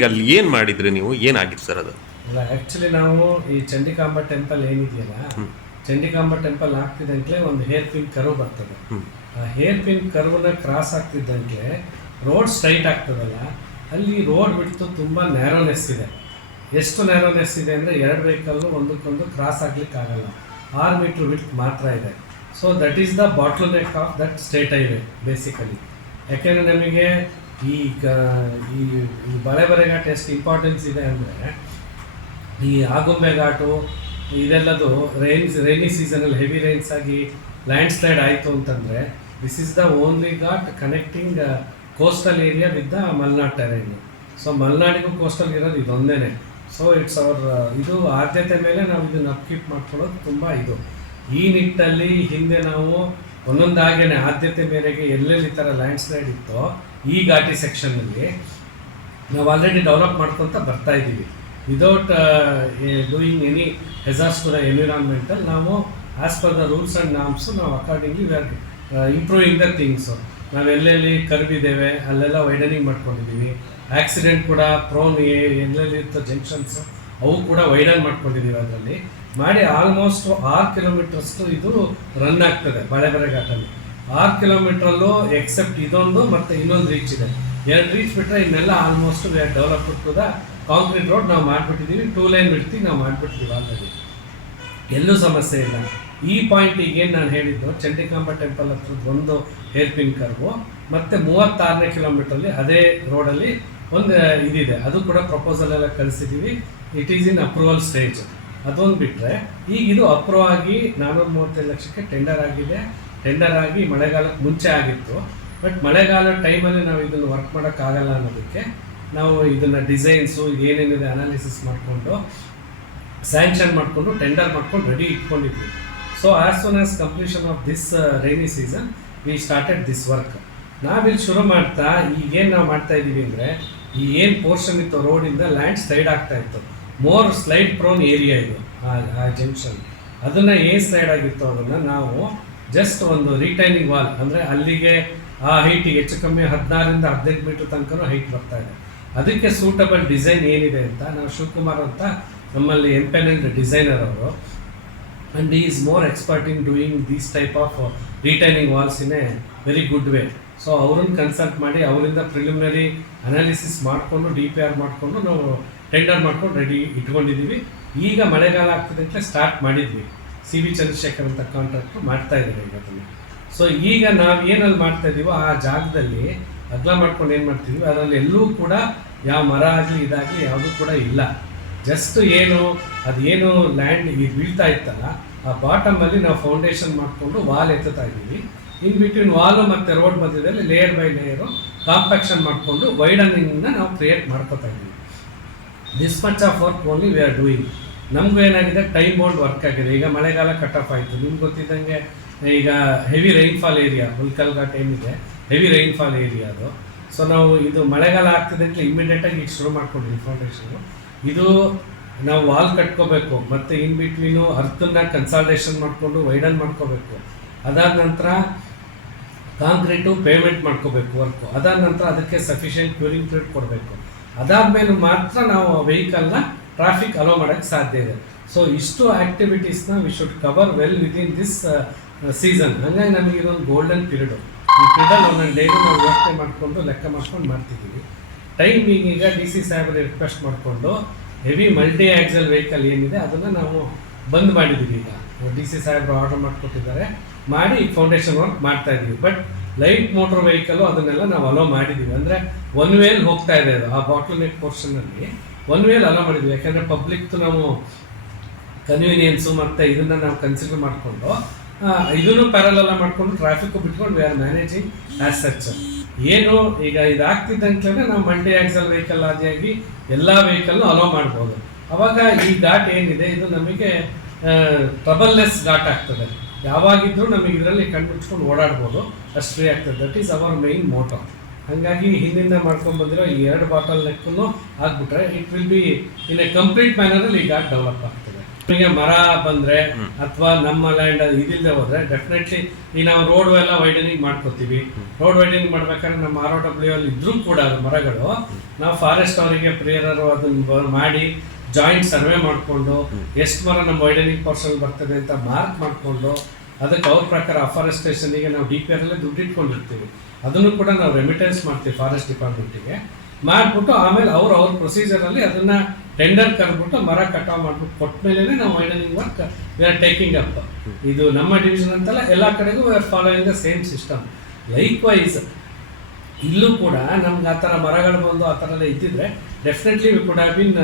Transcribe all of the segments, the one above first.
ಈಗ ಅಲ್ಲಿ ಏನು ಮಾಡಿದ್ರಿ ನೀವು? ಏನಾಗಿತ್ತು ಸರ್ ಅದು? ಇಲ್ಲ ಆ್ಯಕ್ಚುಲಿ ನಾವು ಈ ಚಂಡಿಕಾಂಬ ಟೆಂಪಲ್ ಏನಿದೆಯಲ್ಲ ಚಂಡಿಕಾಂಬ ಟೆಂಪಲ್ ಆಗ್ತಿದ್ದಂಗೆ ಒಂದು ಹೇರ್ ಪಿನ್ ಕರ್ವ್ ಬರ್ತದೆ. ಆ ಹೇರ್ ಪಿನ್ ಕರ್ವ್ನ ಕ್ರಾಸ್ ಆಗ್ತಿದ್ದಂಗೆ ರೋಡ್ ಸ್ಟ್ರೈಟ್ ಆಗ್ತದಲ್ಲ ಅಲ್ಲಿ ರೋಡ್ ಬಿಟ್ಟು ತುಂಬ ನ್ಯಾರೋನೆಸ್ ಇದೆ. ಎಷ್ಟು ನ್ಯಾರೋನೆಸ್ ಇದೆ ಅಂದರೆ ಎರಡು ವೆಹಿಕಲ್ಲು ಒಂದಕ್ಕೊಂದು ಕ್ರಾಸ್ ಆಗ್ಲಿಕ್ಕೆ ಆಗಲ್ಲ. ಆರು ಮೀಟ್ರ್ ವಿಟ್ ಮಾತ್ರ ಇದೆ. So that is the bottle neck of that state highway basically ಯಾಕೆಂದರೆ ನಮಗೆ ಈ ಗ- ಈ ಬಳೆ ಬರೆಘಾಟ್ ಎಷ್ಟು ಇಂಪಾರ್ಟೆನ್ಸ್ ಇದೆ ಅಂದರೆ, ಈ ಆಗುಂಬೆ ಘಾಟು ಇದೆಲ್ಲದು ರೈನ್ಸ್ ರೈನಿ ಸೀಸನಲ್ಲಿ ಹೆವಿ ರೈನ್ಸ್ ಆಗಿ ಲ್ಯಾಂಡ್ ಸ್ಲೈಡ್ ಆಯಿತು ಅಂತಂದರೆ this is the only ghat connecting coastal area with the Malnad terrain so ಮಲೆನಾಡಿಗೂ coastal ಇರೋದು ಇದೊಂದೇ ಸೊ ಇಟ್ಸ್ ಅವರ್ ಇದು ಆದ್ಯತೆ ಮೇಲೆ ನಾವು ಇದನ್ನು ಅಪ್ಕೀಪ್ ಮಾಡ್ಕೊಳ್ಳೋದು ತುಂಬ ಇದು. ಈ ನಿಟ್ಟಲ್ಲಿ ಹಿಂದೆ ನಾವು ಒಂದೊಂದಾಗೇನೆ ಆದ್ಯತೆ ಮೇರೆಗೆ ಎಲ್ಲೆಲ್ಲಿ ಈ ಥರ ಲ್ಯಾಂಡ್ ಸ್ಲೈಡ್ ಇತ್ತೋ ಈ ಘಾಟಿ ಸೆಕ್ಷನ್ನಲ್ಲಿ ನಾವು ಆಲ್ರೆಡಿ ಡೆವಲಪ್ ಮಾಡ್ಕೊತ ಬರ್ತಾ ಇದ್ದೀವಿ. Without doing any hassles to the environmental ನಾವು as per the rules and norms ನಾವು accordingly we improving the things ನಾವು ಎಲ್ಲೆಲ್ಲಿ ಕರ್ಬಿದ್ದೇವೆ, ಅಲ್ಲೆಲ್ಲ ವೈಡನಿಂಗ್ ಮಾಡ್ಕೊಂಡಿದ್ದೀವಿ. ಆಕ್ಸಿಡೆಂಟ್ ಕೂಡ ಪ್ರೋನ್ ಎಲ್ಲೆಲ್ಲಿ ಇರ್ತೋ ಜಂಕ್ಷನ್ಸ್ ಅವು ಕೂಡ ವೈಡನ್ ಮಾಡ್ಕೊಂಡಿದ್ದೀವಿ ಅದರಲ್ಲಿ. ಮಾಡಿ ಆಲ್ಮೋಸ್ಟ್ ಆರು ಕಿಲೋಮೀಟರ್ಸ್ಟು ಇದು ರನ್ ಆಗ್ತದೆ ಬಳೆ ಘಾಟಲ್ಲಿ ಆರು ಕಿಲೋಮೀಟ್ರಲ್ಲೂ ಎಕ್ಸೆಪ್ಟ್ ಇದೊಂದು ಮತ್ತು ಇನ್ನೊಂದು ರೀಚ್ ಇದೆ. ಎರಡು ರೀಚ್ ಬಿಟ್ಟರೆ ಇನ್ನೆಲ್ಲ ಆಲ್ಮೋಸ್ಟ್ ಡೆವಲಪ್ ಕೂಡ ಕಾಂಕ್ರೀಟ್ ರೋಡ್ ನಾವು ಮಾಡಿಬಿಟ್ಟಿದ್ದೀವಿ ಟೂ ಲೈನ್ ಬಿಡ್ತೀವಿ. ನಾವು ಮಾಡಿಬಿಟ್ಟಿದ್ದೀವಿ ಆಲ್ರೆಡಿ ಎಲ್ಲೂ ಸಮಸ್ಯೆ ಇಲ್ಲ. ಈ ಪಾಯಿಂಟಿಗೆ ಏನು ನಾನು ಹೇಳಿದ್ದು? ಚಂಡಿಕಾಂಬ ಟೆಂಪಲ್ ಹತ್ರದ್ದು ಒಂದು ಹೇರ್ ಪಿನ್ ಕರ್ವು ಮತ್ತು ಮೂವತ್ತಾರನೇ ಕಿಲೋಮೀಟ್ರಲ್ಲಿ ಅದೇ ರೋಡಲ್ಲಿ ಒಂದು ಇದಿದೆ. ಅದು ಕೂಡ ಪ್ರಪೋಸಲ್ ಎಲ್ಲ ಕಳಿಸಿದ್ದೀವಿ it is in approval stage ಅದೊಂದು ಬಿಟ್ಟರೆ ಈಗ ಇದು ಅಪ್ರೂವ್ ಆಗಿ ನಾನ್ನೂರ ಮೂವತ್ತೈದು ಲಕ್ಷಕ್ಕೆ ಟೆಂಡರ್ ಆಗಿದೆ. ಟೆಂಡರ್ ಆಗಿ ಮಳೆಗಾಲಕ್ಕೆ ಮುಂಚೆ ಆಗಿತ್ತು. ಬಟ್ ಮಳೆಗಾಲ ಟೈಮಲ್ಲಿ ನಾವು ಇದನ್ನು ವರ್ಕ್ ಮಾಡೋಕ್ಕಾಗಲ್ಲ ಅನ್ನೋದಕ್ಕೆ ನಾವು ಇದನ್ನು ಡಿಸೈನ್ಸು ಏನೇನಿದೆ ಅನಾಲಿಸಿಸ್ ಮಾಡಿಕೊಂಡು ಸ್ಯಾಂಕ್ಷನ್ ಮಾಡಿಕೊಂಡು ಟೆಂಡರ್ ಮಾಡ್ಕೊಂಡು ready ಇಟ್ಕೊಂಡಿದ್ವಿ. So as soon as completion of this rainy season we started this work ನಾವಿಲ್ಲಿ ಶುರು ಮಾಡ್ತಾ ಈಗೇನು ನಾವು ಮಾಡ್ತಾ ಇದ್ದೀವಿ ಅಂದರೆ, ಈ ಏನು ಪೋರ್ಷನ್ ಇತ್ತು ರೋಡಿಂದ ಲ್ಯಾಂಡ್ ಸ್ಲೈಡ್ ಆಗ್ತಾ ಇತ್ತು. ಮೋರ್ ಸ್ಲೈಡ್ ಪ್ರೋನ್ ಏರಿಯಾ ಇದು ಆ- ಜಂಕ್ಷನ್ ಅದನ್ನು ಏನು ಸ್ಲೈಡ್ ಆಗಿತ್ತು ಅದನ್ನು ನಾವು ಜಸ್ಟ್ ಒಂದು ರಿಟೈನಿಂಗ್ ವಾಲ್ ಅಂದರೆ ಅಲ್ಲಿಗೆ ಆ ಹೈಟಿಗೆ ಹೆಚ್ಚು ಕಮ್ಮಿ ಹದಿನಾರರಿಂದ ಹದಿನೈದು ಮೀಟರ್ ತನಕನೂ ಹೈಟ್ ಬರ್ತಾ ಇದೆ. ಅದಕ್ಕೆ ಸೂಟಬಲ್ ಡಿಸೈನ್ ಏನಿದೆ ಅಂತ ನಾವು ಶಿವಕುಮಾರ್ ಅಂತ ನಮ್ಮಲ್ಲಿ ಎಂಪೆನೆಂಟ್ ಡಿಸೈನರ್ ಅವರು. And he is more expert in doing these type of retaining walls in a very good way so ಅವ್ರನ್ನ ಕನ್ಸಲ್ಟ್ ಮಾಡಿ, ಅವರಿಂದ ಪ್ರಿಲಿಮಿನರಿ ಅನಾಲಿಸಿಸ್ ಮಾಡಿಕೊಂಡು ಡಿ ಪಿ ಆರ್ ಮಾಡಿಕೊಂಡು, ನಾವು ಟೆಂಡರ್ ಮಾಡ್ಕೊಂಡು ರೆಡಿ ಇಟ್ಕೊಂಡಿದ್ದೀವಿ ಈಗ ಮಳೆಗಾಲ ಆಗ್ತಿದ್ದಂತೆ ಸ್ಟಾರ್ಟ್ ಮಾಡಿದ್ವಿ. ಸಿ ವಿ ಚಂದ್ರಶೇಖರ್ ಅಂತ ಕಾಂಟ್ರಾಕ್ಟ್ ಮಾಡ್ತಾ ಇದ್ದಾರೆ ಈಗ ಅದನ್ನು. ಸೊ ಈಗ ನಾವು ಏನಲ್ಲಿ ಮಾಡ್ತಾ ಇದ್ದೀವೋ ಆ ಜಾಗದಲ್ಲಿ ಅಗ್ಲ ಮಾಡ್ಕೊಂಡು ಏನು ಮಾಡ್ತೀವಿ ಅದರಲ್ಲಿ ಎಲ್ಲೂ ಕೂಡ ಯಾವ ಮರ ಆಗಲಿ ಇದಾಗಲಿ ಯಾವುದೂ ಕೂಡ ಇಲ್ಲ. ಜಸ್ಟ್ ಏನು ಅದೇನು ಲ್ಯಾಂಡ್ ಈಗ ಬೀಳ್ತಾ ಇತ್ತಲ್ಲ, ಆ ಬಾಟಮಲ್ಲಿ ನಾವು ಫೌಂಡೇಶನ್ ಮಾಡಿಕೊಂಡು ವಾಲ್ ಎತ್ತುತ್ತಾ ಇದ್ದೀವಿ. ಇನ್ ಬಿಟ್ವೀನ್ ವಾಲು ಮತ್ತು ರೋಡ್ ಮಧ್ಯದಲ್ಲಿ ಲೇಯರ್ ಬೈ ಲೇಯರು ಕಾಂಪ್ಯಾಕ್ಷನ್ ಮಾಡಿಕೊಂಡು ವೈಡನಿಂಗ್ನ ನಾವು ಕ್ರಿಯೇಟ್ ಮಾಡ್ಕೋತಾ ಇದ್ದೀವಿ. This much of work only we are doing ನಮಗೂ ಏನಾಗಿದೆ? ಟೈಮ್ ಬೌಂಡ್ ವರ್ಕ್ ಆಗಿದೆ. ಈಗ ಮಳೆಗಾಲ ಕಟ್ ಆಫ್ ಆಯಿತು. ನಿಮ್ಗೆ ಗೊತ್ತಿದ್ದಂಗೆ, ಈಗ heavy rainfall area Hulkal ghat ಏನಿದೆ ಹೆವಿ ರೈನ್ಫಾಲ್ ಏರಿಯಾ ಅದು. ಸೊ ನಾವು ಇದು ಮಳೆಗಾಲ ಆಗ್ತಿದ್ದಂಗೆ ಇಮಿಡಿಯೇಟಾಗಿ ಈಗ ಶುರು ಮಾಡ್ಕೊಂಡಿದ್ವಿ ಫೌಂಡೇಶನ್ ಇದು ನಾವು ವಾಲ್ ಕಟ್ಕೋಬೇಕು, ಮತ್ತು ಇನ್ ಬಿಟ್ವೀನು ಅರ್ಥನ್ನ ಕನ್ಸಲ್ಟೇಷನ್ ಮಾಡಿಕೊಂಡು ವೈಡನ್ ಮಾಡ್ಕೋಬೇಕು. ಅದಾದ ನಂತರ ಕಾಂಕ್ರೀಟು ಪೇಮೆಂಟ್ ಮಾಡ್ಕೋಬೇಕು ವರ್ಕು ಅದಾದ ನಂತರ ಅದಕ್ಕೆ ಸಫಿಷಿಯೆಂಟ್ ಕ್ಯೂರಿಂಗ್ ಪೀರಿಯಡ್ ಕೊಡಬೇಕು. ಅದಾದಮೇಲೆ ಮಾತ್ರ ನಾವು ವೆಹಿಕಲ್ನ ಟ್ರಾಫಿಕ್ ಅಲೋ ಮಾಡೋಕ್ಕೆ ಸಾಧ್ಯ ಇದೆ. ಸೊ ಇಷ್ಟು ಆ್ಯಕ್ಟಿವಿಟೀಸ್ನ we should cover well within this season ಹಂಗಾಗಿ ನಮಗೆ ಇದೊಂದು ಗೋಲ್ಡನ್ ಪೀರಿಯಡು ಈ ಪೀರಿಯಡಲ್ಲಿ ಒಂದೊಂದು ಡೈಲಿ ನಾವು ವ್ಯವಸ್ಥೆ ಮಾಡಿಕೊಂಡು, ಲೆಕ್ಕ ಮಾಡ್ಕೊಂಡು ಮಾಡ್ತಿದ್ದೀವಿ. ಟೈಮ್ ಈಗ ಡಿ ಸಿ ಸಾಹೇಬರು ರಿಕ್ವೆಸ್ಟ್ ಮಾಡಿಕೊಂಡು ಹೆವಿ ಮಲ್ಟಿ ಆಕ್ಸಲ್ ವೆಹಿಕಲ್ ಏನಿದೆ ಅದನ್ನು ನಾವು ಬಂದ್ ಮಾಡಿದ್ದೀವಿ ಈಗ. ಡಿ ಸಿ ಸಾಹೇಬರು ಆರ್ಡರ್ ಮಾಡಿಕೊಟ್ಟಿದ್ದಾರೆ. ಮಾಡಿ ಫೌಂಡೇಶನ್ ವರ್ಕ್ ಮಾಡ್ತಾ ಇದ್ದೀವಿ ಬಟ್ ಲೈಟ್ ಮೋಟರ್ ವೆಹಿಕಲ್ಲು ಅದನ್ನೆಲ್ಲ ನಾವು ಅಲೋ ಮಾಡಿದ್ದೀವಿ. ಅಂದರೆ ಒನ್ ವೇಲ್ ಹೋಗ್ತಾ ಇದೆ ಅದು. ಆ ಬಾಟ್ಲ್ ನೆಕ್ ಪೋರ್ಷನಲ್ಲಿ ಒನ್ ವೇಲ್ ಅಲೋ ಮಾಡಿದ್ವಿ. ಯಾಕಂದರೆ ಪಬ್ಲಿಕ್ದು ನಾವು ಕನ್ವೀನಿಯನ್ಸು ಮತ್ತು ಇದನ್ನು ನಾವು ಕನ್ಸಿಡರ್ ಮಾಡಿಕೊಂಡು ಇದನ್ನು ಪ್ಯಾರಲಲ್ಲ ಮಾಡಿಕೊಂಡು ಟ್ರಾಫಿಕ್ಕು ಬಿಟ್ಕೊಂಡು we are managing as such ಏನು ಈಗ ಇದಾಗ್ತಿದ್ದಂಗೆ ನಾವು ಮಲ್ಟಿ ಆಕ್ಸಲ್ ವೆಹಿಕಲ್ ಆದಿಯಾಗಿ ಎಲ್ಲ ವೆಹಿಕಲ್ನು ಅಲೋ ಮಾಡ್ಬೋದು. ಅವಾಗ ಈ ಘಾಟ್ ಏನಿದೆ? ಇದು ನಮಗೆ ಟ್ರಬಲ್ಲೆಸ್ ಘಾಟ್ ಆಗ್ತದೆ. ಯಾವಾಗಿದ್ರೂ ನಮಗೆ ಇದರಲ್ಲಿ ಕಣ್ಮುಚ್ಕೊಂಡು ಓಡಾಡ್ಬೋದು. ಅಷ್ಟು ಫ್ರೀ ಆಗ್ತದೆ. That is our main motto ಹಾಗಾಗಿ ಹಿಂದಿಂದ ಮಾಡ್ಕೊಂಡ್ಬಂದಿರೋ ಈ ಎರಡು ಬಾಟಲ್ ಲೆಕ್ಕೂ ಆಗ್ಬಿಟ್ರೆ it will be in a complete ಮ್ಯಾನರಲ್ಲಿ ಈ ಘಾಟ್ ಡೆವಲಪ್ ಆಗ್ತದೆ. ನಿಮಗೆ ಮರ ಬಂದ್ರೆ ಅಥವಾ ನಮ್ಮ ಲ್ಯಾಂಡ್ ಇದಿಲ್ಲದೆ ಹೋದ್ರೆ ಡೆಫಿನೆಟ್ಲಿ ಈ ನಾವು ರೋಡ್ ಎಲ್ಲ ವೈಡನಿಂಗ್ ಮಾಡ್ಕೋತೀವಿ. ರೋಡ್ ವೈಡನಿಂಗ್ ಮಾಡ್ಬೇಕಾದ್ರೆ ನಮ್ಮ ಆರ್ ಒ ಡಬ್ಲ್ಯೂ ಅಲ್ಲಿ ಇದ್ರೂ ಕೂಡ ಮರಗಳು. ನಾವು ಫಾರೆಸ್ಟ್ ಅವರಿಗೆ ಪ್ರಿಯರರು ಅದನ್ನು ಮಾಡಿ ಜಾಯಿಂಟ್ ಸರ್ವೆ ಮಾಡಿಕೊಂಡು ಎಷ್ಟು ಮರ ನಮ್ಮ ವೈಡನಿಂಗ್ ಪರ್ಸಲ್ ಬರ್ತದೆ ಅಂತ ಮಾರ್ಕ್ ಮಾಡಿಕೊಂಡು ಅದಕ್ಕೆ ಅವ್ರ ಪ್ರಕಾರ ಅಫಾರೆಸ್ಟೇಷನಿಗೆ ನಾವು ಡಿ ಪಿ ಆರ್ ಅಲ್ಲೇ ದುಡ್ಡು ಇಟ್ಕೊಂಡಿರ್ತೀವಿ. ಅದನ್ನು ಕೂಡ ನಾವು ರೆಮಿಟೆನ್ಸ್ ಮಾಡ್ತೀವಿ ಫಾರೆಸ್ಟ್ ಡಿಪಾರ್ಟ್ಮೆಂಟಿಗೆ ಮಾಡಿಬಿಟ್ಟು ಆಮೇಲೆ ಅವ್ರ ಅವ್ರ ಪ್ರೊಸೀಜರಲ್ಲಿ ಅದನ್ನ ಟೆಂಡರ್ ಕರೆದ್ಬಿಟ್ಟು ಮರ ಕಟಾವು ಮಾಡ್ಬಿಟ್ಟು ಕೊಟ್ಟ ಮೇಲೆ ನಾವು mining work we are taking up ಇದು ನಮ್ಮ ಡಿವಿಷನ್ ಅಂತಲ್ಲ ಎಲ್ಲ ಕಡೆಗೂ we are following the same system like wise ಕೂಡ ನಮ್ಗೆ ಆ ಥರ ಮರಗಳು ಬಂದು ಆ ಥರ ಎಲ್ಲ ಇದ್ದಿದ್ರೆ definitely we could have been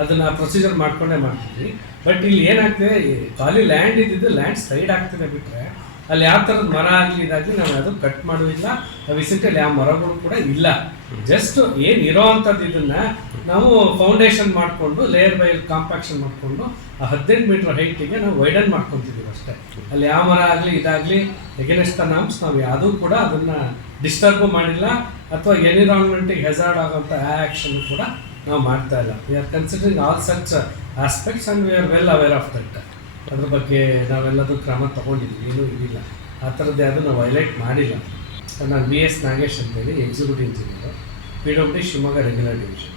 ಅದನ್ನ ಪ್ರೊಸೀಜರ್ ಮಾಡ್ಕೊಂಡೇ ಮಾಡ್ತೀವಿ ಬಟ್ ಇಲ್ಲಿ ಏನಾಗ್ತದೆ ಖಾಲಿ ಲ್ಯಾಂಡ್ ಇದ್ದಿದ್ದು ಲ್ಯಾಂಡ್ ಸೈಡ್ ಆಗ್ತದೆ ಬಿಟ್ರೆ, ಅಲ್ಲಿ ಯಾವ ಥರದ ಮರ ಆಗಲಿ ಇದಾಗಲಿ ನಾವು ಅದು ಕಟ್ ಮಾಡೋದಿಲ್ಲ ವಿಸಿಟಲ್ಲಿ ಯಾವ ಮರಗಳು ಕೂಡ ಇಲ್ಲ. ಜಸ್ಟ್ ಏನು ಇರೋ ಅಂಥದ್ದು ಇದನ್ನ ನಾವು ಫೌಂಡೇಶನ್ ಮಾಡಿಕೊಂಡು ಲೇಯರ್ ಬೈ ಕಾಂಪ್ಯಾಕ್ಷನ್ ಮಾಡಿಕೊಂಡು, ಆ ಹದಿನೆಂಟು ಮೀಟರ್ ಹೈಟಿಗೆ ನಾವು ವೈಡನ್ ಮಾಡ್ಕೊತಿದ್ದೀವಿ ಅಷ್ಟೇ. ಅಲ್ಲಿ ಯಾವ ಮರ ಆಗಲಿ ಇದಾಗಲಿ ಎಗೇನೆಸ್ಟ್ ನಾಮ್ಸ್ ನಾವು ಯಾವುದೂ ಕೂಡ ಅದನ್ನ ಡಿಸ್ಟರ್ಬ್ ಮಾಡಿಲ್ಲ. ಅಥವಾ ಎನ್ವಿರಾನ್ಮೆಂಟಿಗೆ ಹೆಸಾರ್ಡ್ ಆಗೋಂಥ ಆ್ಯಕ್ಷನ್ ಕೂಡ ನಾವು ಮಾಡ್ತಾ ಇಲ್ಲ. We are considering all such aspects and we are well aware of that ಅದ್ರ ಬಗ್ಗೆ ನಾವೆಲ್ಲದೂ ಕ್ರಮ ತಗೊಂಡಿದ್ವಿ. ಏನೂ ಇದಿಲ್ಲ. ಆ ಥರದ್ದು ಯಾವುದೂ ನಾವು ಹೈಲೈಟ್ ಮಾಡಿಲ್ಲ. ನಾನು ಬಿ ಎಸ್ ನಾಗೇಶ್ ಅಂತೇಳಿ executive engineer P W Shivamogga regular division